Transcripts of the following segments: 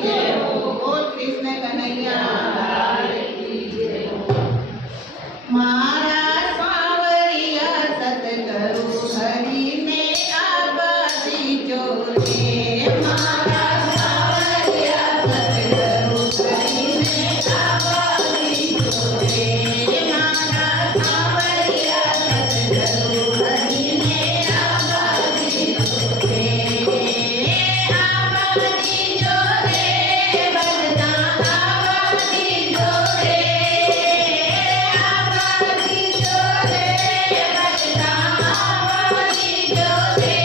बोल कृष्ण कन्हैया मारा सांवरिया सतगुरु हरि ने आबादी जोड़े मारा सांवरिया सतगुरु हरि ने आबादी जोड़े मारा सांवरिया सतगुरु हरि ने आबादी जोड़े आबादी जोड़े बलदा आबादी जोड़े आबादी जोड़े बलदा आबादी जोड़े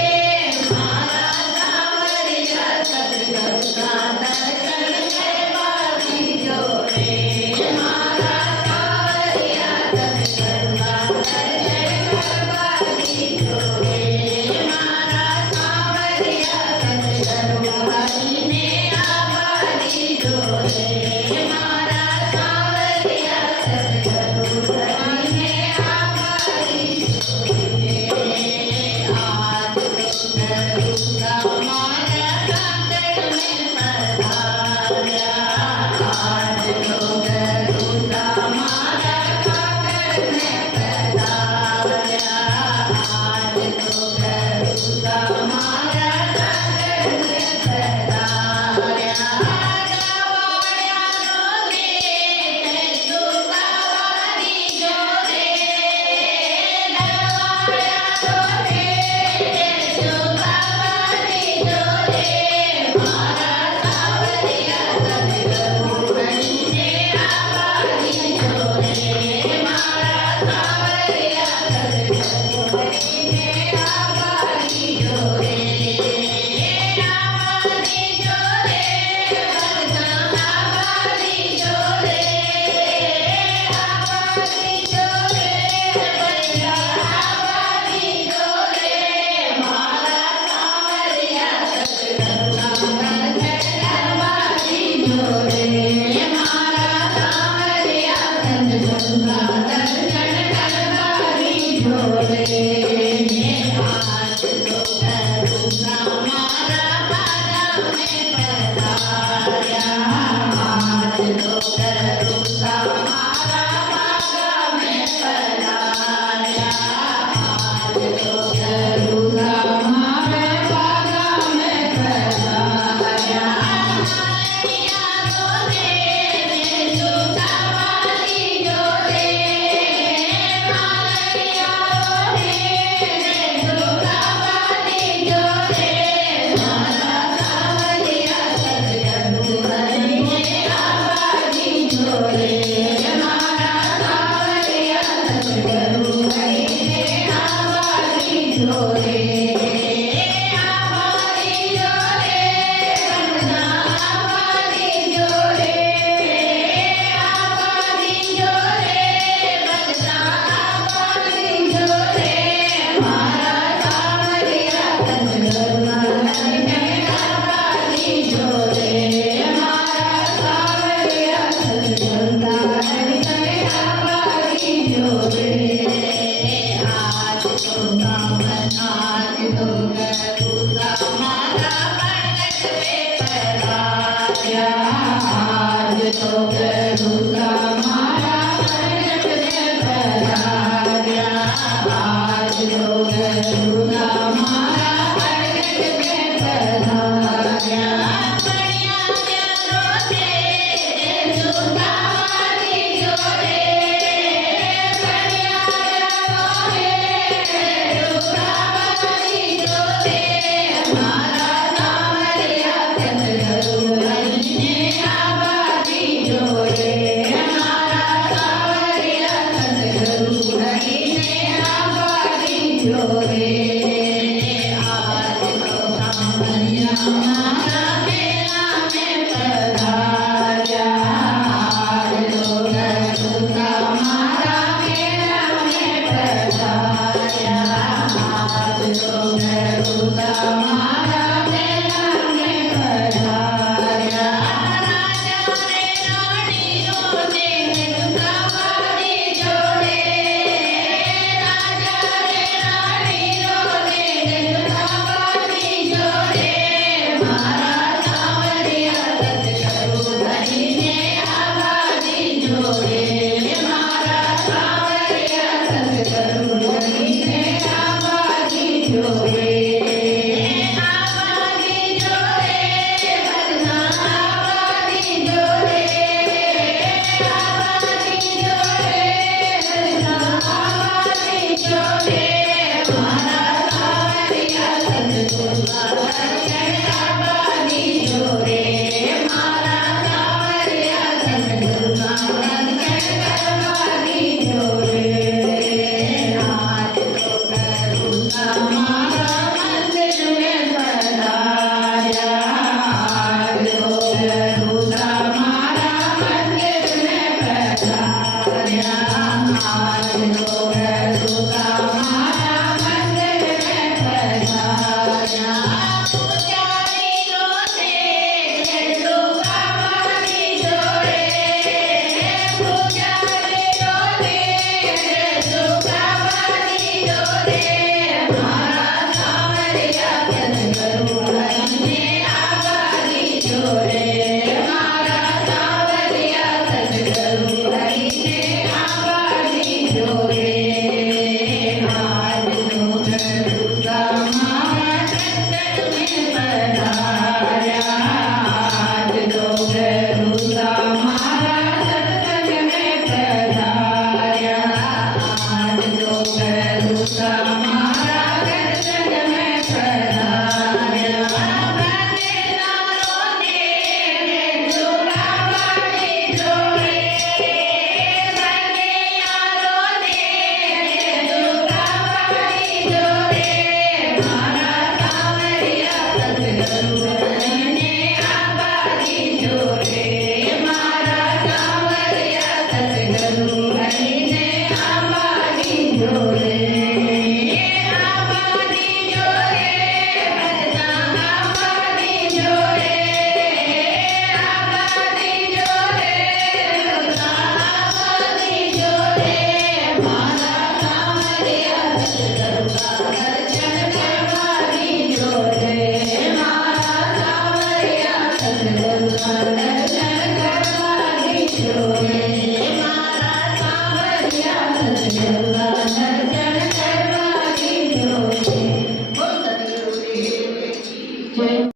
मारा सांवरिया सतगुरु का दर्शन है बादी जोड़े मारा सांवरिया सतगुरु का दर्शन है बादी जोड़े मारा सांवरिया सतगुरु हरि ने आबादी जोड़े मारा सांवरिया सतगुरु हरि ने आबादी जोड़े आज तो करूँगा मारा कांगड़ में पधारा आज तो करूँगा मारा कांगड़ में पधारा आज तो करूँगा मारा कांगड़ में पधारा गवाया रोले दुर्गावारी जोड़े गवाया रोले दुर्गावारी जोड़े मारा सांवरिया सतगुरु हरि ने आबादी जोड़े मारा सांवरिया सतगुरु हरि ने आबादी जोड़े आबादी जोड़े बलदा आबादी जोड़े आबादी जोड़े बलदा आबादी जोड़े मारा सांवरिया सतगुरु का दर्शन आबादी जोड़े मारा सांवरिया सतगुरु का दर्शन आबादी जोड़े आज तो करूँगा मारा बाजा में पधारा आज तो करूँगा मारा बाजा में पधारा आज तो करूँगा मारा बाजा में पधारा मालैया रोले दुर्गावारी जोड़े मालैया रोले दुर्गावारी जोड़े मारा सांवरिया सतगुरु हरि ने आबादी जोड़े मारा सांवरिया सतगुरु हरि ने आबादी जोड़े आबादी जोड़े बलदा आबादी जोड़े आबादी जोड़े बलदा आबादी जोड़े मारा सांवरिया सतगुरु हरि ने आबादी जोड़े मारा सांवरिया सतगुरु हरि ने आबादी जोड़े आज तो करूँगा मारा पंडित में पधारा आज तो करूँगा मारा पंडित में पधारा आज तो करूँगा